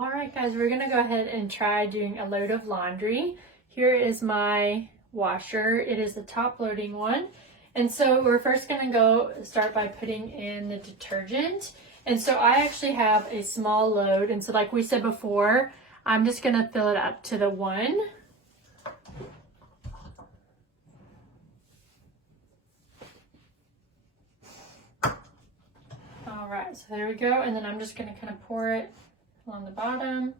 All right, guys, we're gonna go ahead and try doing a load of laundry. Here is my washer. It is the top loading one. And so we're first gonna start by putting in the detergent. And so I actually have a small load. And so like we said before, I'm just gonna fill it up to the 1. All right, so there we go. And then I'm just gonna kind of pour it along the bottom.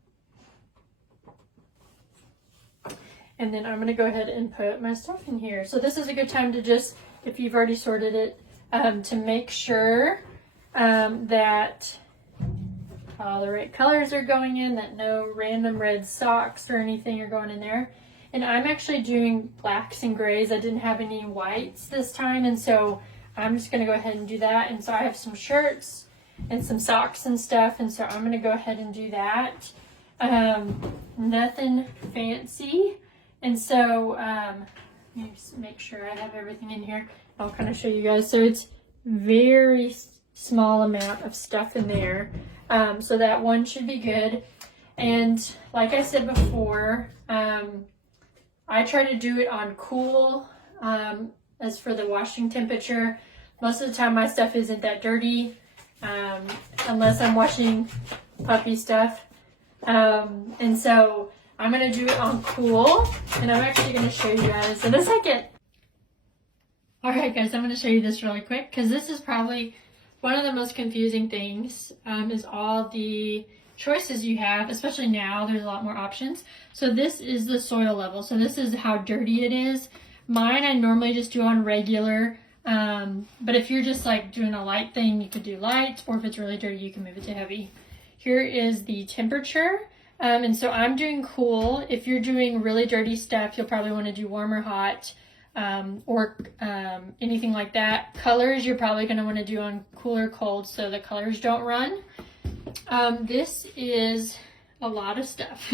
And then I'm going to go ahead and put my stuff in here. So this is a good time to just, if you've already sorted it, to make sure that all the right colors are going in, that no random red socks or anything are going in there. And I'm actually doing blacks and grays. I didn't have any whites this time, and so I'm just going to go ahead and do that. And so I have some shirts and some socks and stuff, and so I'm going to go ahead and do that. Nothing fancy. And so let me just make sure I have everything in here. I'll kind of show you guys. So it's very small amount of stuff in there. So that one should be good. And like I said before, I try to do it on cool. As for the washing temperature, most of the time my stuff isn't that dirty, unless I'm washing puppy stuff. And so I'm going to do it on cool, and I'm actually going to show you guys in a second. All right, guys, I'm going to show you this really quick because this is probably one of the most confusing things, is all the choices you have, especially now. There's a lot more options. So this is the soil level. So this is how dirty it is. Mine, I normally just do on regular, but if you're just like doing a light thing, you could do light, or if it's really dirty, you can move it to heavy. Here is the temperature. And so I'm doing cool. If you're doing really dirty stuff, you'll probably want to do warm or hot, or anything like that. Colors, you're probably going to want to do on cool or cold so the colors don't run. This is a lot of stuff.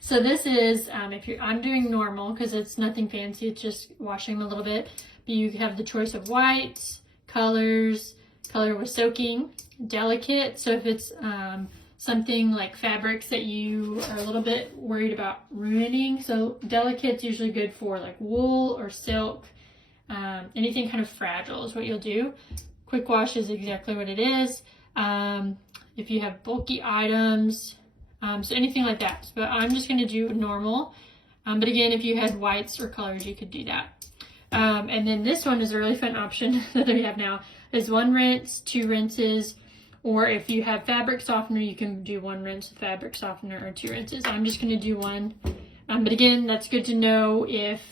So this is, I'm doing normal because it's nothing fancy. It's just washing a little bit. But you have the choice of whites, colors, color with soaking, delicate. So if it's, something like fabrics that you are a little bit worried about ruining. So delicate's usually good for like wool or silk. Anything kind of fragile is what you'll do. Quick wash is exactly what it is. If you have bulky items, so anything like that. But I'm just going to do normal. But again, if you had whites or colors, you could do that. And then this one is a really fun option that we have now. Is 1 rinse, 2 rinses. Or if you have fabric softener, you can do 1 rinse with fabric softener or 2 rinses. I'm just going to do 1. But again, that's good to know if,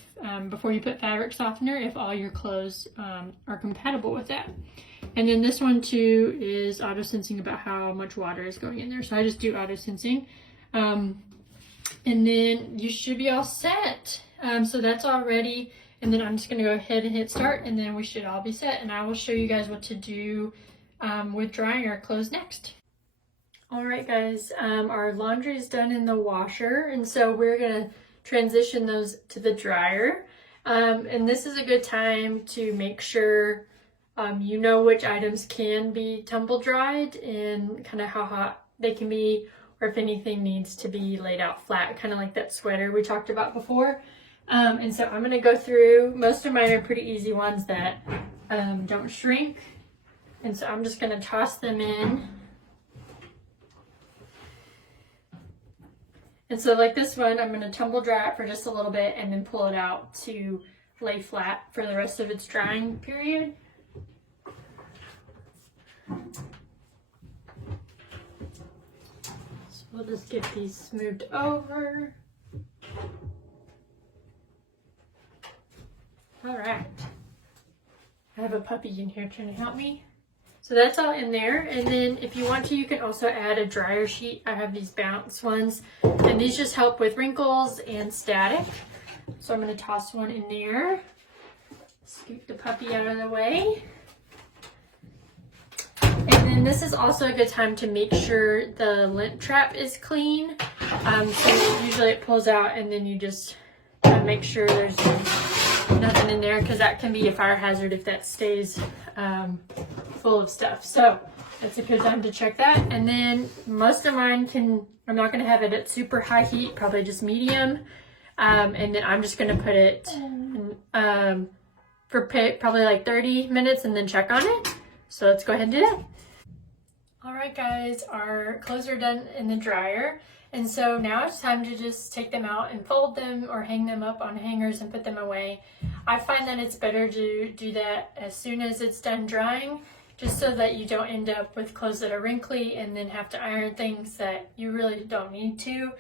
before you put fabric softener, if all your clothes are compatible with that. And then this one too is auto sensing about how much water is going in there. So I just do auto sensing. And then you should be all set. So that's all ready. And then I'm just going to go ahead and hit start, and then we should all be set. And I will show you guys what to do with drying our clothes next. All right, guys, our laundry is done in the washer, and so we're gonna transition those to the dryer. And this is a good time to make sure you know which items can be tumble dried and kind of how hot they can be, or if anything needs to be laid out flat, kind of like that sweater we talked about before. And so I'm gonna go through, most of mine are pretty easy ones that don't shrink. And so I'm just going to toss them in. And so like this one, I'm going to tumble dry it for just a little bit and then pull it out to lay flat for the rest of its drying period. So we'll just get these moved over. All right. I have a puppy in here trying to help me. So that's all in there. And then if you want to, you can also add a dryer sheet. I have these bounce ones, and these just help with wrinkles and static. So I'm going to toss one in there. Scoop the puppy out of the way. And then this is also a good time to make sure the lint trap is clean. So usually it pulls out, and then you just make sure there's nothing in there, because that can be a fire hazard if that stays full of stuff. So it's a good time to check that. And then most of mine I'm not going to have it at super high heat, probably just medium. And then I'm just going to put it for probably like 30 minutes and then check on it. So let's go ahead and do that. All right, guys, our clothes are done in the dryer. And so now it's time to just take them out and fold them or hang them up on hangers and put them away. I find that it's better to do that as soon as it's done drying, just so that you don't end up with clothes that are wrinkly and then have to iron things that you really don't need to.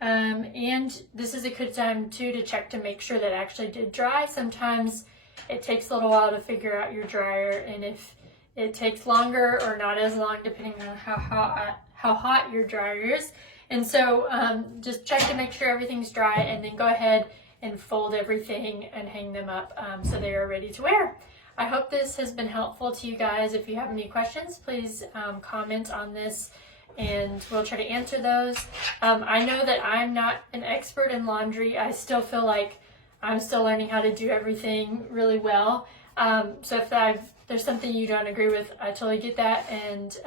And this is a good time too to check to make sure that it actually did dry. Sometimes it takes a little while to figure out your dryer, and if it takes longer or not as long depending on how hot your dryer is. And so just check to make sure everything's dry, and then go ahead and fold everything and hang them up so they are ready to wear. I hope this has been helpful to you guys. If you have any questions, please comment on this and we'll try to answer those. I know that I'm not an expert in laundry. I still feel like I'm still learning how to do everything really well. So if there's something you don't agree with, I totally get that. And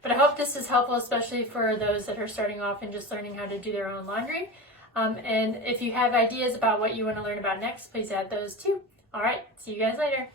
but I hope this is helpful, especially for those that are starting off and just learning how to do their own laundry. And if you have ideas about what you want to learn about next, please add those too. All right, see you guys later.